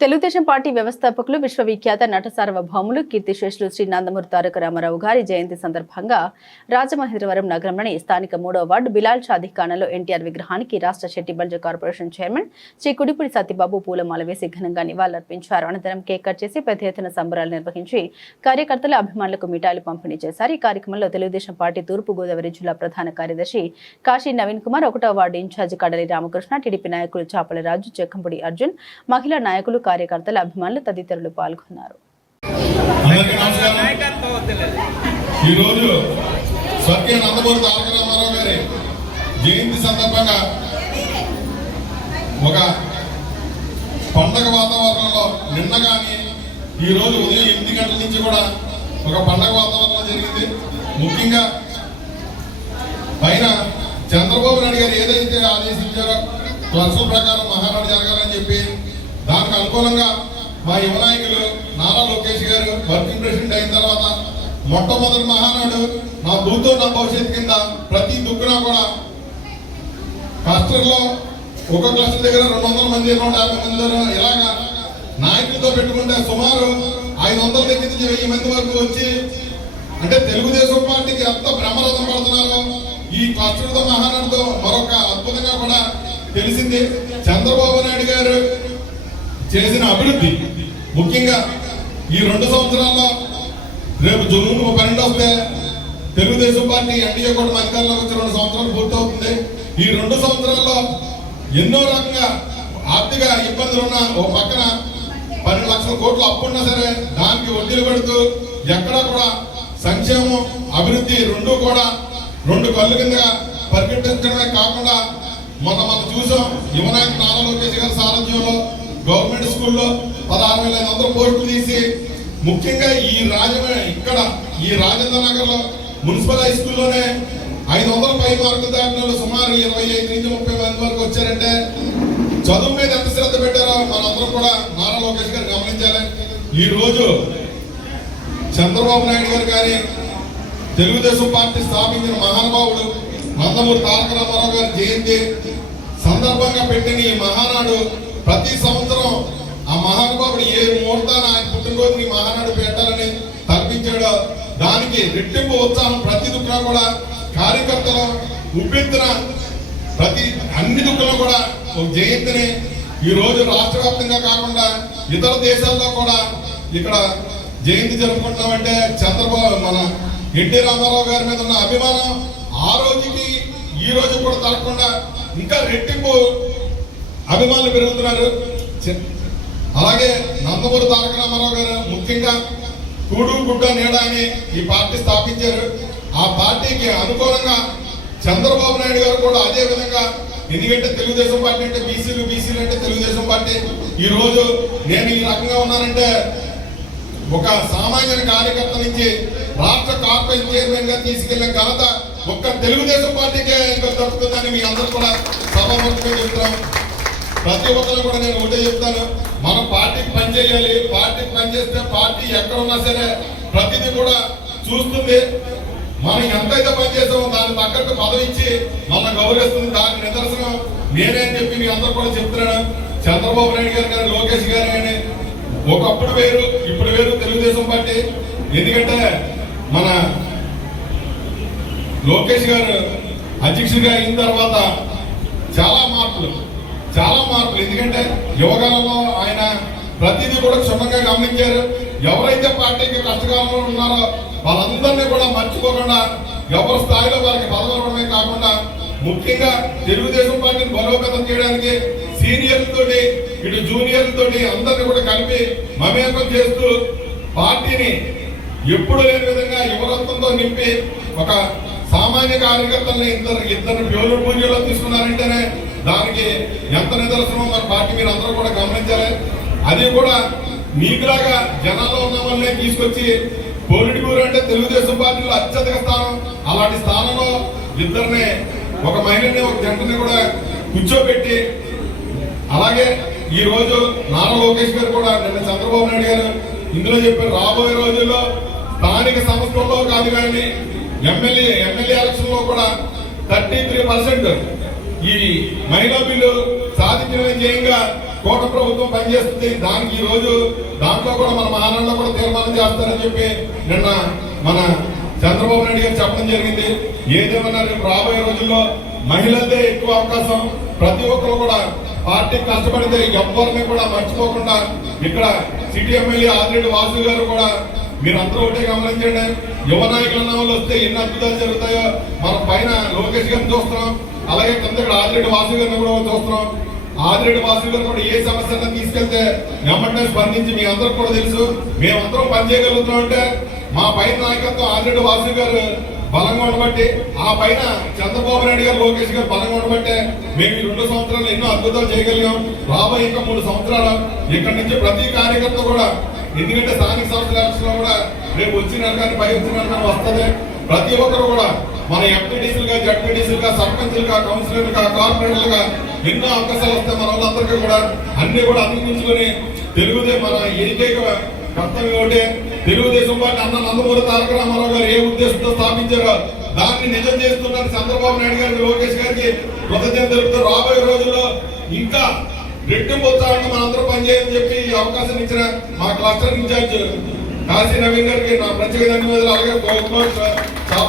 Telugu Desam party వ్యవస్థాపకులు విశ్వవిఖ్యాత నట సార్వభౌములు కీర్తిశేషులు శ్రీ నందమూరి తారక రామారావు గారి జయంతి సందర్భంగా రాజమహేంద్రవరం నగరంలోని స్థానిక 3వ వార్డు బిలాల్ షాదీ ఖానాలో ఎన్టీఆర్ విగ్రహానికి రాష్ట్ర షెట్టి బల్జ కార్పొరేషన్ చైర్మన్ శ్రీ కుడిపూడి సత్యబాబు పూలమాల వేసి ఘనంగా నివాళులర్పించారు. అనంతరం కేక్ కట్ చేసి పెద్ద ఎత్తున సంబరాలు నిర్వహించి కార్యకర్తలు అభిమానులకు మిఠాయిలు పంపిణీ చేశారు. ఈ కార్యక్రమంలో తెలుగుదేశం పార్టీ తూర్పు గోదావరి జిల్లా ప్రధాన కార్యదర్శి కాశీ నవీన్ కుమార్, 1వ వార్డు ఇన్ఛార్జి కడలి రామకృష్ణ, టీడీపీ నాయకులు చాపల రాజు, చెక్కంపూడి అర్జున్, మహిళా నాయకులు, కార్యకర్తల అభిమానులు తదితరులు పాల్గొన్నారు. ఈరోజు స్వర్గీయ నందమూరి తారక రామారావు గారి జయంతి సందర్భంగా ఒక పండగ వాతావరణంలో నిన్న కానీ ఈ రోజు ఉదయం 8 గంటల నుంచి కూడా ఒక పండగ వాతావరణం జరిగింది. ముఖ్యంగా పైన చంద్రబాబు నాయుడు గారు ఏదైతే ఆదేశించారో క్లస్టర్ ప్రకారం మహానాడు జరగాలని చెప్పి దానికి అనుకూలంగా మా యువ నాయకులు నారా లోకేష్ గారు వర్కింగ్ ప్రెసిడెంట్ అయిన తర్వాత మొట్టమొదటి మహానాడు నా భూతో నా భవిష్యత్తు కింద ప్రతి దుక్కున కూడా క్లస్టర్లో ఒక క్లస్టర్ దగ్గర 200 మంది 150 మంది ఇలాగా నాయకులతో పెట్టుకుంటే సుమారు 500 దగ్గర నుంచి 1000 మంది వరకు వచ్చి అంటే తెలుగుదేశం పార్టీకి ఎంత బ్రహ్మరథం పడుతున్నారో ఈ క్లస్టర్తో మహానాడుతో మరొక అద్భుతంగా కూడా తెలిసింది. చంద్రబాబు నాయుడు గారు చేసిన అభివృద్ధి ముఖ్యంగా ఈ 2 సంవత్సరాల్లో రేపు జూన్ 12 వస్తే తెలుగుదేశం పార్టీ ఎన్డీఏ కూడా అధికారంలోకి వచ్చి 2 సంవత్సరాలు పూర్తవుతుంది. ఈ 2 సంవత్సరాల్లో ఎన్నో రకంగా ఆర్థిక ఇబ్బందులు ఉన్న ఓ పక్కన 12 లక్షల కోట్లు అప్పున్నా సరే దానికి వడ్డీలు పడుతూ ఎక్కడా కూడా సంక్షేమం అభివృద్ధి రెండూ కూడా 2 కళ్ళు కింద పరిగెట్టించడమే కాకుండా మనం చూసాం యువనాయకు నారా లోకేష్ గారి సారథ్యంలో గవర్నమెంట్ స్కూల్లో 16,500 పోస్టులు తీసి ముఖ్యంగా ఇక్కడ ఈ రాజేంద్ర నగర్ లో మున్సిపల్ హై స్కూల్లోనే 500 పై మార్కులు దాటిన సుమారు 25 నుంచి 30 మంది వరకు వచ్చారంటే చదువు మీద ఎంత శ్రద్ధ పెట్టారో మనందరం కూడా నారా లోకేష్ గారు గమనించాలి. ఈ రోజు చంద్రబాబు నాయుడు గారు కానీ తెలుగుదేశం పార్టీ స్థాపించిన మహానుభావుడు నందమూరి తారక రామారావు గారి జయంతి సందర్భంగా పెట్టిన ఈ మహానాడు ప్రతి సంవత్సరం ఆ మహానుభావుడు ఏ ముహూర్తాన్ని ఆయన పుట్టినరోజు ఈ మహానాడు పెట్టాలని తలపించాడో దానికి రెట్టింపు ఉత్సాహం ప్రతి దుఃఖంలో కూడా కార్యకర్తలు ఉబ్బెత్తున అన్ని దుఃఖంలో కూడా ఒక జయంతిని ఈ రోజు రాష్ట్ర వ్యాప్తంగా కాకుండా ఇతర దేశాల్లో కూడా ఇక్కడ జయంతి జరుపుకుంటామంటే చంద్రబాబు మన ఎన్టీ రామారావు గారి మీద ఉన్న అభిమానం ఆ రోజుకి ఈ రోజు కూడా తగ్గకుండా ఇంకా రెట్టింపు అభిమానులు పెరుగుతున్నారు. అలాగే నందమూరి తారక రామారావు గారు ముఖ్యంగా కూడు గుడ్డ నీడ అని ఈ పార్టీ స్థాపించారు. ఆ పార్టీకి అనుకూలంగా చంద్రబాబు నాయుడు గారు కూడా అదే విధంగా ఎందుకంటే తెలుగుదేశం పార్టీ అంటే బీసీలు అంటే తెలుగుదేశం పార్టీ ఈ రోజు నేను ఈ రకంగా ఉన్నానంటే ఒక సామాన్య కార్యకర్త నుంచి రాష్ట్ర కార్పొరేషన్ చైర్మన్ గా తీసుకెళ్లిన ఘనత ఒక్క తెలుగుదేశం పార్టీకే ఇంకా దొరుకుతుందని మీ అందరూ కూడా సభాముఖంగా చెప్తున్నాం. ప్రతి ఒక్కరు కూడా నేను ఒకటే చెప్తాను, మనం పార్టీకి పనిచేయాలి. పార్టీకి పనిచేస్తే పార్టీ ఎక్కడ ఉన్నా సరే ప్రతిదీ కూడా చూస్తుంది. మనం ఎంతైతే పనిచేస్తామో దానికి తగ్గట్టు పదవి ఇచ్చి మనం గౌరవిస్తుంది. దానికి నిదర్శనం నేనే అని చెప్పి మీ అందరూ కూడా చెప్తున్నాను. చంద్రబాబు నాయుడు గారు కానీ లోకేష్ గారు కానీ ఒకప్పుడు వేరు ఇప్పుడు వేరు తెలుగుదేశం పార్టీ. ఎందుకంటే మన లోకేష్ గారు అధ్యక్షుడిగా అయిన తర్వాత చాలా మార్పులు ఎందుకంటే యువకాలంలో ఆయన ప్రతిదీ కూడా క్షుణ్ణంగా గమనించారు. ఎవరైతే పార్టీకి కష్టకాలంలో ఉన్నారో వాళ్ళందరినీ కూడా మర్చిపోకుండా ఎవరి స్థాయిలో వారికి పదవడమే కాకుండా ముఖ్యంగా తెలుగుదేశం పార్టీని బలోపేతం చేయడానికి సీనియర్లతోటి ఇటు జూనియర్లతోటి అందరినీ కూడా కలిపి మమేకం చేస్తూ పార్టీని ఎప్పుడు లేని విధంగా యువరత్నంతో నింపి ఒక సామాన్య కార్యకర్తల్ని ఇద్దరు ప్యూర్ పూజలో తీసుకున్నారంటేనే దానికి ఎంత నిదర్శనం మన పార్టీ మీరు అందరూ కూడా గమనించాలి. అది కూడా మీకులాగా జనాల్లో ఉన్న వాళ్ళనే తీసుకొచ్చి పోలిటికూరు అంటే తెలుగుదేశం పార్టీలో అత్యధిక స్థానం, అలాంటి స్థానంలో ఇద్దరిని ఒక మహిళని ఒక జంటని కూడా కూర్చోబెట్టి అలాగే ఈ రోజు నారా లోకేష్ గారు కూడా నిన్న చంద్రబాబు నాయుడు గారు ఇందులో చెప్పారు రాబోయే రోజుల్లో స్థానిక సంస్థల్లో కాదు కానీ ఎమ్మెల్యే ఎలక్షన్ లో కూడా 33% ఈ మహిళా బిల్లు సాధించిన ధ్యేయంగా కోట ప్రభుత్వం పనిచేస్తుంది. దానికి ఈ రోజు దాంట్లో కూడా మన మహానాడులో కూడా తీర్మానం చేస్తారని చెప్పి నిన్న మన చంద్రబాబు నాయుడు గారు చెప్పడం జరిగింది. ఏదేమన్నా రేపు రాబోయే రోజుల్లో మహిళలదే ఎక్కువ అవకాశం. ప్రతి ఒక్కరు కూడా పార్టీ కష్టపడితే ఎవరిని కూడా మర్చిపోకుండా ఇక్కడ సిటీ ఎమ్మెల్యే ఆదిరెడ్డి వాసు గారు కూడా మీరందరూ ఒకటే గమనించండి. యువ నాయకుల నామలు వస్తే ఎన్ని అద్భుతాలు జరుగుతాయో మన పైన లోకేష్ గారిని చూస్తున్నాం, అలాగే కింద ఇక్కడ ఆదిరెడ్డి వాసు గారిని కూడా చూస్తున్నాం. ఆదిరెడ్డి వాసు గారు కూడా ఏ సమస్యలను తీసుకెళ్తే వెంటనే స్పందించి మీ అందరికి కూడా తెలుసు మేమందరం పనిచేయగలుగుతున్నాం అంటే మా పైన నాయకత్వం ఆదిరెడ్డి వాసు గారు బలంగా ఉండబట్టి, ఆ పైన చంద్రబాబు నాయుడు గారు లోకేష్ గారు బలంగా ఉండబట్టే మేము ఈ 2 సంవత్సరాలు ఎన్నో అద్భుతాలు చేయగలిగాం. రాబోయే ఇంకా 3 సంవత్సరాలు ఇక్కడ నుంచి ప్రతి కార్యకర్త కూడా, ఎందుకంటే స్థానిక సంస్థల ఎలక్షన్ లో కూడా రేపు వచ్చిన కానీ పై వచ్చిన వస్తుంది. ప్రతి ఒక్కరు కూడా మన ఎంపీటీసీలుగా జడ్పీటీసీలుగా సర్పంచులుగా కౌన్సిలర్లుగా కార్పొరేటర్లుగా ఎన్నో అవకాశాలు వస్తాయి. మన వాళ్ళందరికీ కూడా అన్ని కూడా అందించుకొని తెలుగుదేశం మన ఏకైక కర్తవ్యం ఒకటే, తెలుగుదేశం పార్టీ అన్న నందమూరి తారక రామారావు గారు ఏ ఉద్దేశంతో స్థాపించారో దాన్ని నిజం చేస్తున్నారు. చంద్రబాబు నాయుడు గారికి లోకేష్ గారికి కృతజ్ఞత తెలుపుతూ రాబోయే రోజుల్లో ఇంకా రెట్టింపు ఉత్సాహంగా మనందరూ పనిచేయని చెప్పి ఈ అవకాశం ఇచ్చిన మా క్లస్టర్ ఇన్ఛార్జ్ కాశీ నవీన్ గారికి నా ప్రత్యేక ధన్యవాదాలు. అలాగే